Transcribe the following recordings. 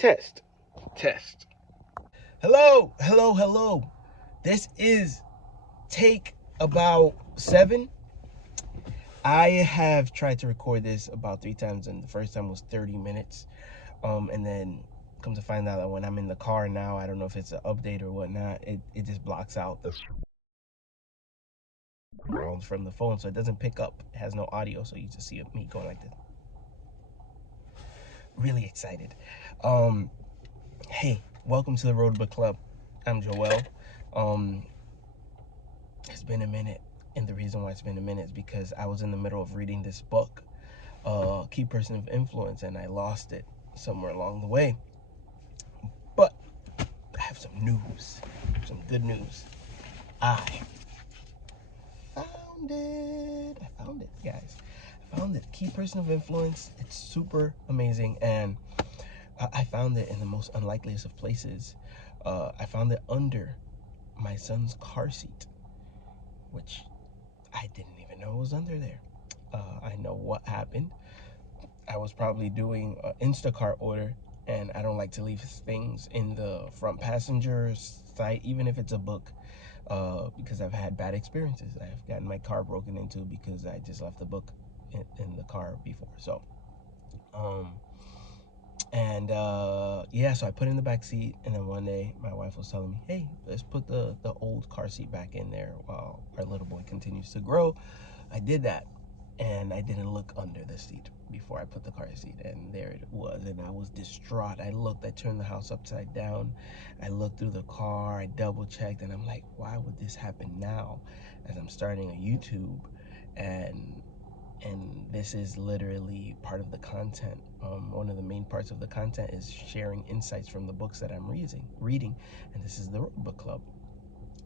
Test. Test. Hello, hello, hello. This is take about 7. I have tried to record this about 3 times, and the first time was 30 minutes. And then come to find out that when I'm in the car now, I don't know if it's an update or whatnot, it just blocks out the sounds from the phone, so it doesn't pick up. It has no audio, so you just see me going like this. Really excited. Um, hey, welcome to the Road Book Club. I'm Joel. Um, it's been a minute, and the reason why it's been a minute is because I was in the middle of reading this book, Key Person of Influence, and I lost it somewhere along the way. But I have some news, some good news. I found it. I found it, guys. I found it. Key Person of Influence. It's super amazing, and I found it in the most unlikeliest of places. I found it under my son's car seat, which I didn't even know was under there. I know what happened. I was probably doing an Instacart order, and I don't like to leave things in the front passenger side, even if it's a book, because I've had bad experiences. I've gotten my car broken into because I just left the book in the car before. So, yeah, so I put it in the back seat, and then one day my wife was telling me, hey, let's put the old car seat back in there while our little boy continues to grow. I did that, and I didn't look under the seat before I put the car seat, and there it was, and I was distraught. I looked, I turned the house upside down, I looked through the car, I double checked, and I'm like, why would this happen now as I'm starting a YouTube? And this is literally part of the content. One of the main parts of the content is sharing insights from the books that I'm reading, and this is the Road Book Club.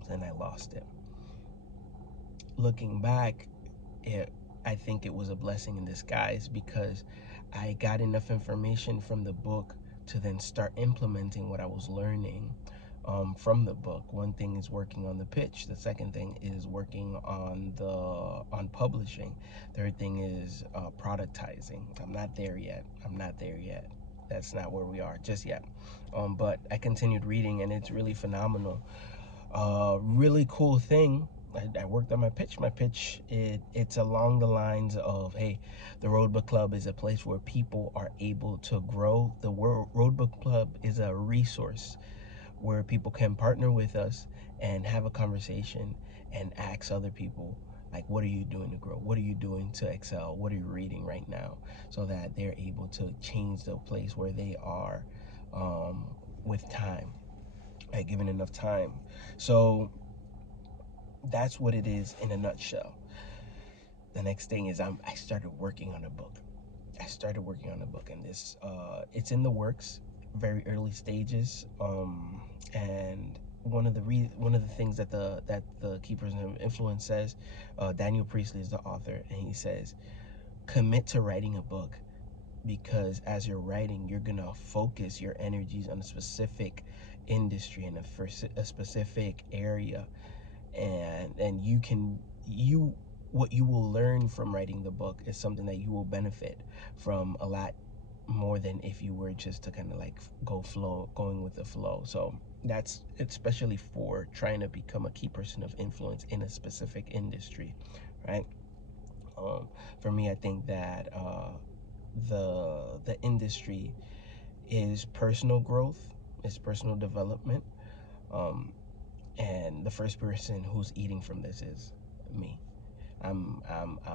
And I lost it. Looking back, I think it was a blessing in disguise because I got enough information from the book to then start implementing what I was learning from the book. One thing is working on the pitch. The second thing is working on publishing. Third thing is productizing. I'm not there yet. That's not where we are just yet. But I continued reading, and it's really phenomenal. Really cool thing. I worked on my pitch. It's along the lines of, hey, the Road Book Club is a place where people are able to grow. The Road Book Club is a resource where people can partner with us and have a conversation and ask other people, like, what are you doing to grow? What are you doing to excel? What are you reading right now? So that they're able to change the place where they are with time, like, given enough time. So that's what it is in a nutshell. The next thing is I started working on a book. And this it's in the works, very early stages. And one of the things that the Key Person of Influence says, Daniel Priestley is the author, and he says, commit to writing a book, because as you're writing, you're gonna focus your energies on a specific industry and a specific area, and you what you will learn from writing the book is something that you will benefit from a lot more than if you were just to kind of like going with the flow. So that's especially for trying to become a key person of influence in a specific industry, right? For me, I think that the industry is personal growth, is personal development. um, and the first person who's eating from this is me. I'm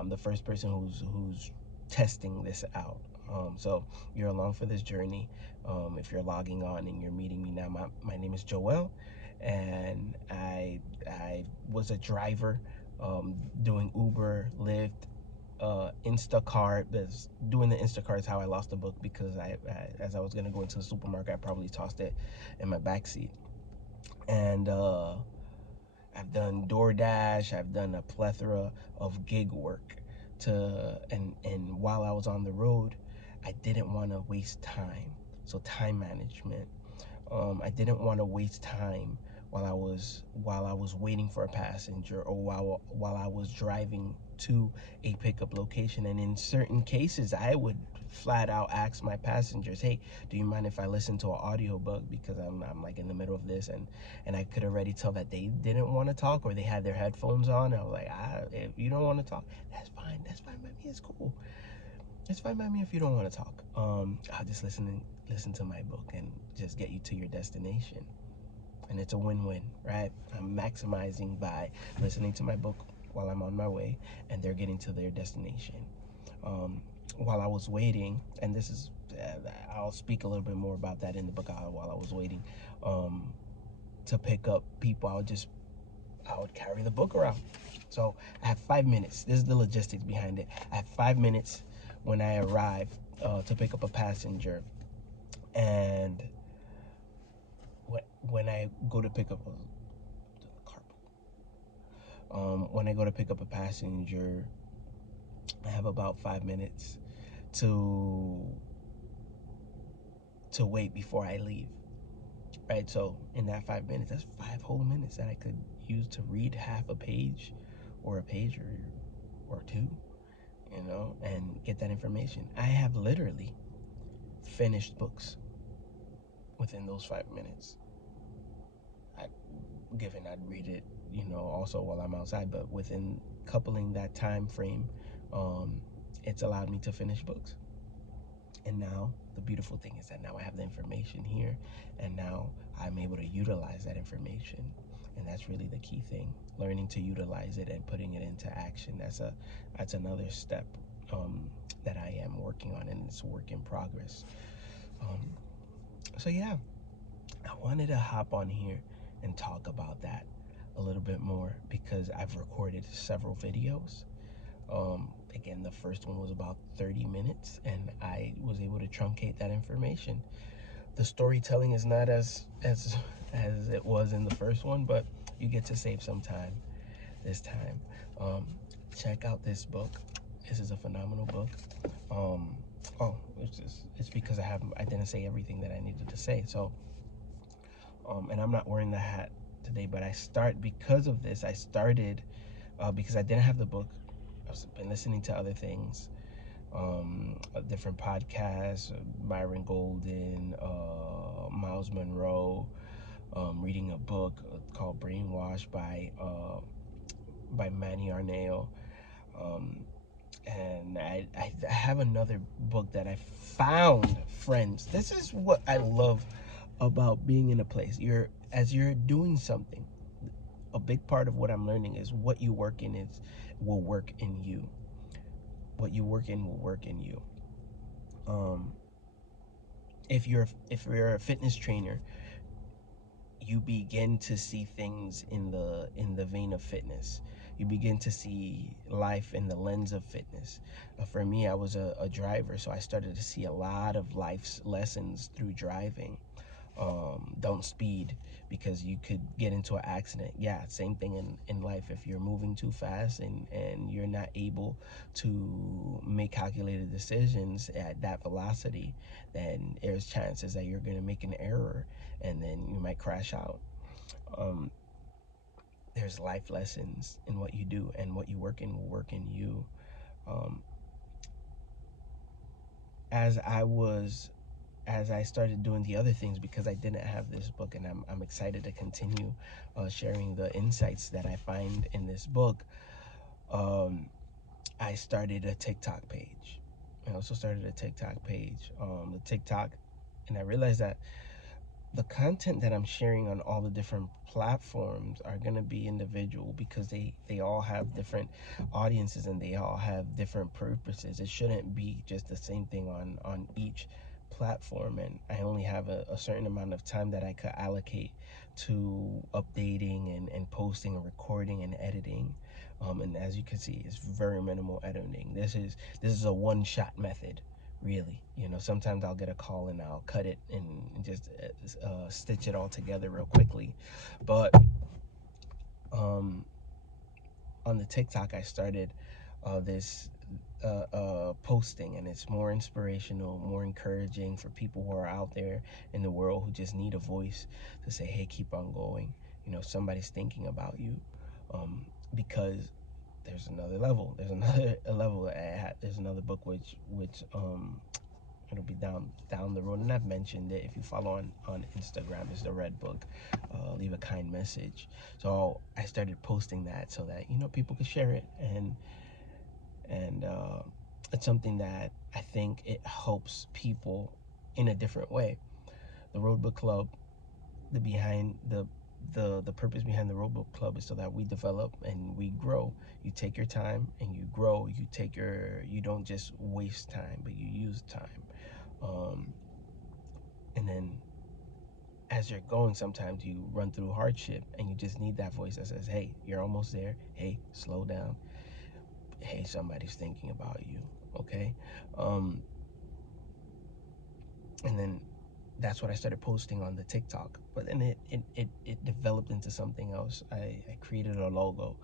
the first person who's testing this out. So you're along for this journey. If you're logging on and you're meeting me now, my name is Joel, and I was a driver, doing Uber, Lyft, Instacart. Doing the Instacart is how I lost the book, because as I was gonna go into the supermarket, I probably tossed it in my backseat. And I've done DoorDash. I've done a plethora of gig work and while I was on the road, I didn't want to waste time. So time management. I didn't want to waste time while I was waiting for a passenger, or while I was driving to a pickup location. And in certain cases, I would flat out ask my passengers, hey, do you mind if I listen to an audiobook, because I'm like in the middle of this, and I could already tell that they didn't want to talk, or they had their headphones on. I was like, if you don't want to talk, that's fine by me, it's cool. It's fine by me if you don't want to talk. I'll just listen to my book and just get you to your destination. And it's a win-win, right? I'm maximizing by listening to my book while I'm on my way, and they're getting to their destination. While I was waiting, and this is, I'll speak a little bit more about that in the book. While I was waiting to pick up people, I would carry the book around. So I have 5 minutes. This is the logistics behind it. I have 5 minutes when I arrive to pick up a passenger, and when I go to pick up when I go to pick up a passenger, I have about 5 minutes to wait before I leave. Right, so in that 5 minutes, that's 5 whole minutes that I could use to read half a page, or a page, or two, and get that information. I have literally finished books within those 5 minutes. Given I'd read it, also while I'm outside, but within coupling that time frame, it's allowed me to finish books. And now the beautiful thing is that now I have the information here, and now I'm able to utilize that information. And that's really the key thing, learning to utilize it and putting it into action. That's another step that I am working on, and it's a work in progress. So yeah, I wanted to hop on here and talk about that a little bit more, because I've recorded several videos. Again, the first one was about 30 minutes, and I was able to truncate that information. The storytelling is not as it was in the first one, but you get to save some time this time. Check out this book. This is a phenomenal book. It's because I didn't say everything that I needed to say. So, and I'm not wearing the hat today, but because of this, I started because I didn't have the book. I've been listening to other things, different podcasts, Byron Golden, Miles Monroe, reading a book called Brainwash by Manny Arneo, and I have another book that I found, friends. This is what I love about being in a place. As you're doing something, a big part of what I'm learning is what you work in will work in you. What you work in will work in you. If you're a fitness trainer, you begin to see things in the vein of fitness. You begin to see life in the lens of fitness. For me, I was a driver, so I started to see a lot of life's lessons through driving. Don't speed, because you could get into an accident. Yeah, same thing in life. If you're moving too fast and you're not able to make calculated decisions at that velocity, then there's chances that you're going to make an error, and then you might crash out. There's life lessons in what you do, and what you work in will work in you. As I started doing the other things, because I didn't have this book, and I'm excited to continue sharing the insights that I find in this book. I started a TikTok page. I also started a TikTok page. The TikTok, and I realized that the content that I'm sharing on all the different platforms are going to be individual, because they all have different audiences, and they all have different purposes. It shouldn't be just the same thing on each platform, and I only have a certain amount of time that I could allocate to updating and posting and recording and editing. And as you can see, it's very minimal editing. This is a one-shot method, really. Sometimes I'll get a call and I'll cut it and just stitch it all together real quickly. But on the TikTok, I started this posting, and it's more inspirational, more encouraging for people who are out there in the world who just need a voice to say, hey, keep on going. Somebody's thinking about you, because there's another level. There's another a level. There's another book which it'll be down the road, and I've mentioned it. If you follow on Instagram, it's the Red Book. Leave a kind message. So I started posting that so that people could share it, and it's something that I think it helps people in a different way. The Road Book Club, the purpose behind the Road Book Club is so that we develop and we grow. You take your time and you grow. You don't just waste time, but you use time. And then as you're going, sometimes you run through hardship and you just need that voice that says, hey, you're almost there. Hey, slow down. Hey, somebody's thinking about you. Okay. And then that's what I started posting on the TikTok. But then it developed into something else. I created a logo,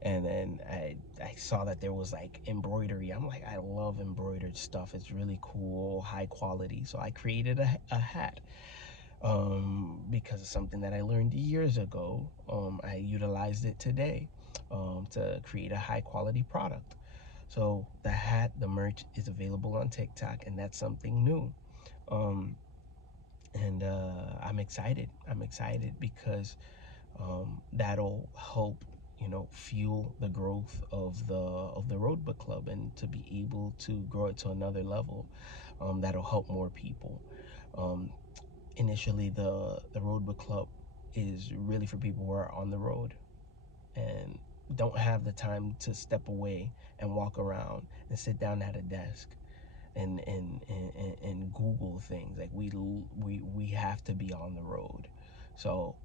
and then I saw that there was like embroidery. I'm like, I love embroidered stuff. It's really cool, high quality. So I created a hat, because it's something that I learned years ago. I utilized it today, to create a high quality product. So the hat, the merch is available on TikTok, and that's something new. And I'm excited. I'm excited because that'll help, fuel the growth of the Road Book Club, and to be able to grow it to another level. That'll help more people. Um, Initially, the Road Book Club is really for people who are on the road and don't have the time to step away and walk around and sit down at a desk and Google things. Like we have to be on the road. So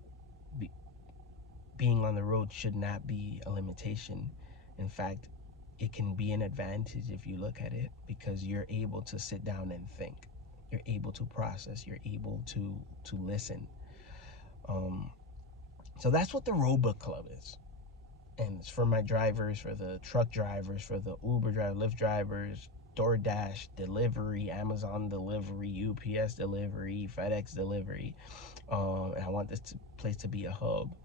be, being on the road should not be a limitation. In fact, it can be an advantage if you look at it, because you're able to sit down and think. You're able to process. You're able to listen. Um, so that's what the Road Book Club is. And it's for my drivers, for the truck drivers, for the Uber driver, Lyft drivers, DoorDash delivery, Amazon delivery, UPS delivery, FedEx delivery. And I want this place to be a hub.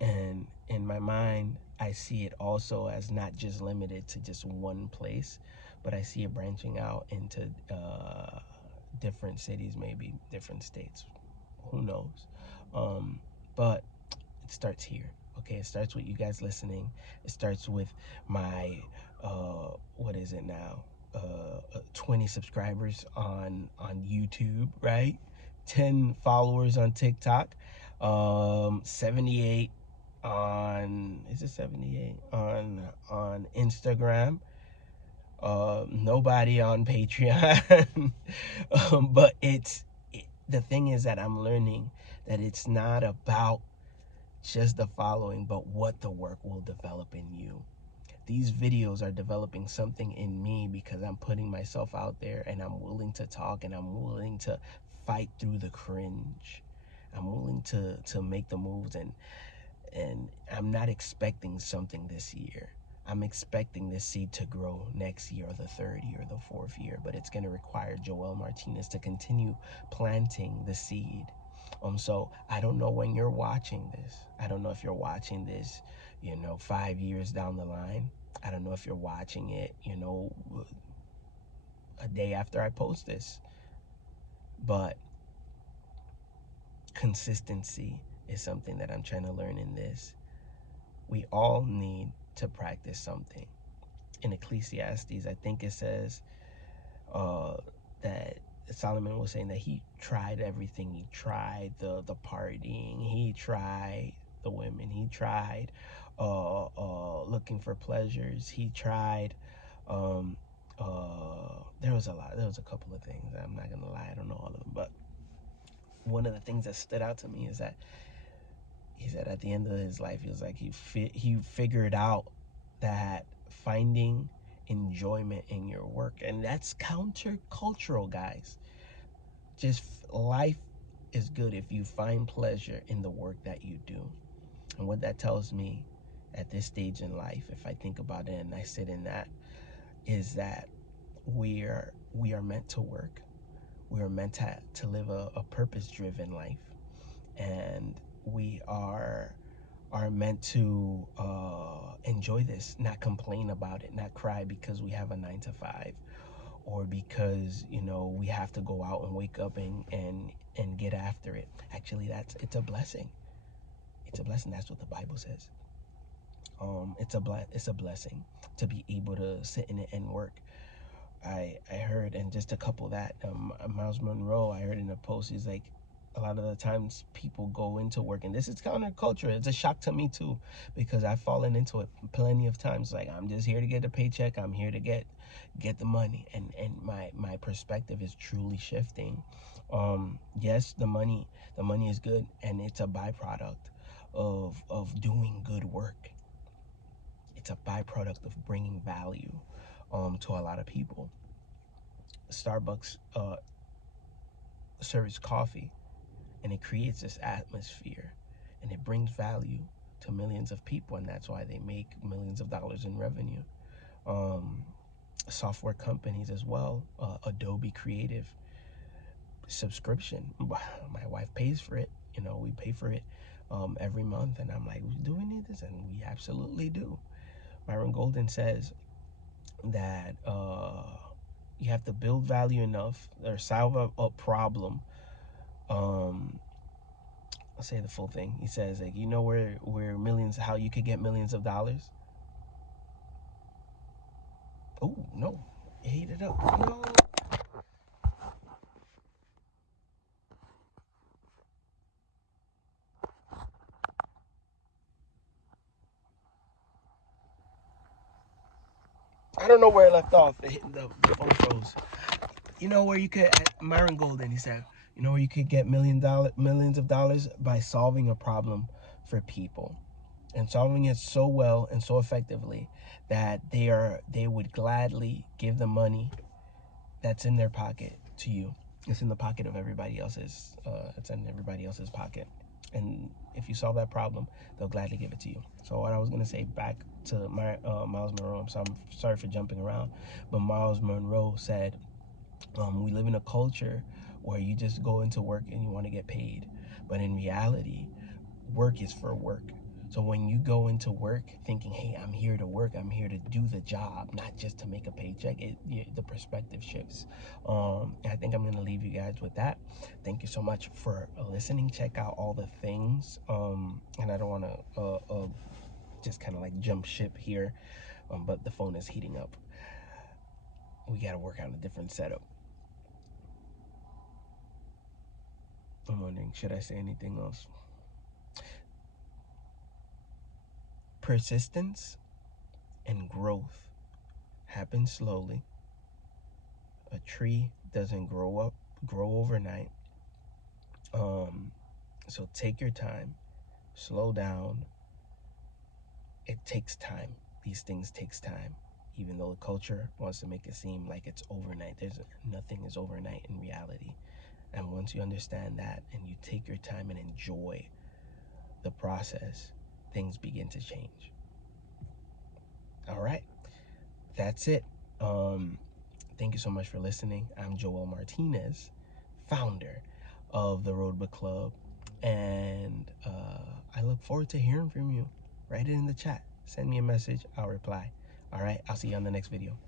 And in my mind, I see it also as not just limited to just one place, but I see it branching out into different cities, maybe different states. Who knows? But it starts here. Okay, it starts with you guys listening. It starts with my what is it now, 20 subscribers on YouTube, right? 10 followers on TikTok, 78 on, is it 78 on Instagram, nobody on Patreon. But the thing is that I'm learning that it's not about just the following, but what the work will develop in you. These videos are developing something in me because I'm putting myself out there, and I'm willing to talk, and I'm willing to fight through the cringe. I'm willing to make the moves, and I'm not expecting something this year. I'm expecting this seed to grow next year, or the third year, or the fourth year, but it's going to require Joel Martinez to continue planting the seed. So I don't know when you're watching this. I don't know if you're watching this, 5 years down the line. I don't know if you're watching it, a day after I post this. But consistency is something that I'm trying to learn in this. We all need to practice something. In Ecclesiastes, I think it says that Solomon was saying that he tried everything. He tried the partying. He tried the women. He tried looking for pleasures. He tried. There was a lot. There was a couple of things. I'm not gonna lie. I don't know all of them, but one of the things that stood out to me is that he said at the end of his life, he was like he figured out that finding enjoyment in your work, and that's countercultural, guys. Just life is good if you find pleasure in the work that you do. And what that tells me at this stage in life, if I think about it and I sit in that, is that we are meant to work. We are meant to live a purpose driven life, and we are are meant to enjoy this, not complain about it, not cry because we have a 9 to 5, or because, you know, we have to go out and wake up and get after it. Actually, it's a blessing. It's a blessing. That's what the Bible says. It's a blessing to be able to sit in it and work. I heard, and just to couple that, Miles Monroe, I heard in a post, he's like, a lot of the times people go into work, and this is counterculture. It's a shock to me too, because I've fallen into it plenty of times. Like, I'm just here to get a paycheck. I'm here to get the money, and my perspective is truly shifting. Yes, the money is good, and it's a byproduct of doing good work. It's a byproduct of bringing value to a lot of people. Starbucks serves coffee, and it creates this atmosphere, and it brings value to millions of people, and that's why they make millions of dollars in revenue. Um, Software companies as well, Adobe Creative subscription. My wife pays for it. You know, we pay for it every month, and I'm like, do we need this? And we absolutely do. Myron Golden says that you have to build value enough or solve a problem. I'll say the full thing. He says, like, you know where millions, how you could get millions of dollars? Oh no, it heated up. No. I don't know where it left off. The phone froze. You know where you could, Myron Golden, he said, you know where you could get millions of dollars? By solving a problem for people, and solving it so well and so effectively that they would gladly give the money that's in their pocket to you. It's in the pocket of everybody else's. It's in everybody else's pocket, and if you solve that problem, they'll gladly give it to you. So what I was gonna say, back to my Miles Monroe. I'm sorry for jumping around, but Miles Monroe said, we live in a culture where you just go into work and you want to get paid, but in reality, work is for work. So when you go into work thinking, hey, I'm here to work, I'm here to do the job, not just to make a paycheck, the perspective shifts. I think I'm going to leave you guys with that. Thank you so much for listening. Check out all the things. And I don't want to just kind of like jump ship here, but the phone is heating up. We got to work on a different setup. I'm wondering, should I say anything else? Persistence and growth happen slowly. A tree doesn't grow overnight. So take your time, slow down. It takes time. These things takes time. Even though the culture wants to make it seem like it's overnight, nothing is overnight in reality. And once you understand that and you take your time and enjoy the process, things begin to change. All right, that's it. Thank you so much for listening. I'm Joel Martinez, founder of the Road Book Club, and I look forward to hearing from you. Write it in the chat. Send me a message. I'll reply. All right, I'll see you on the next video.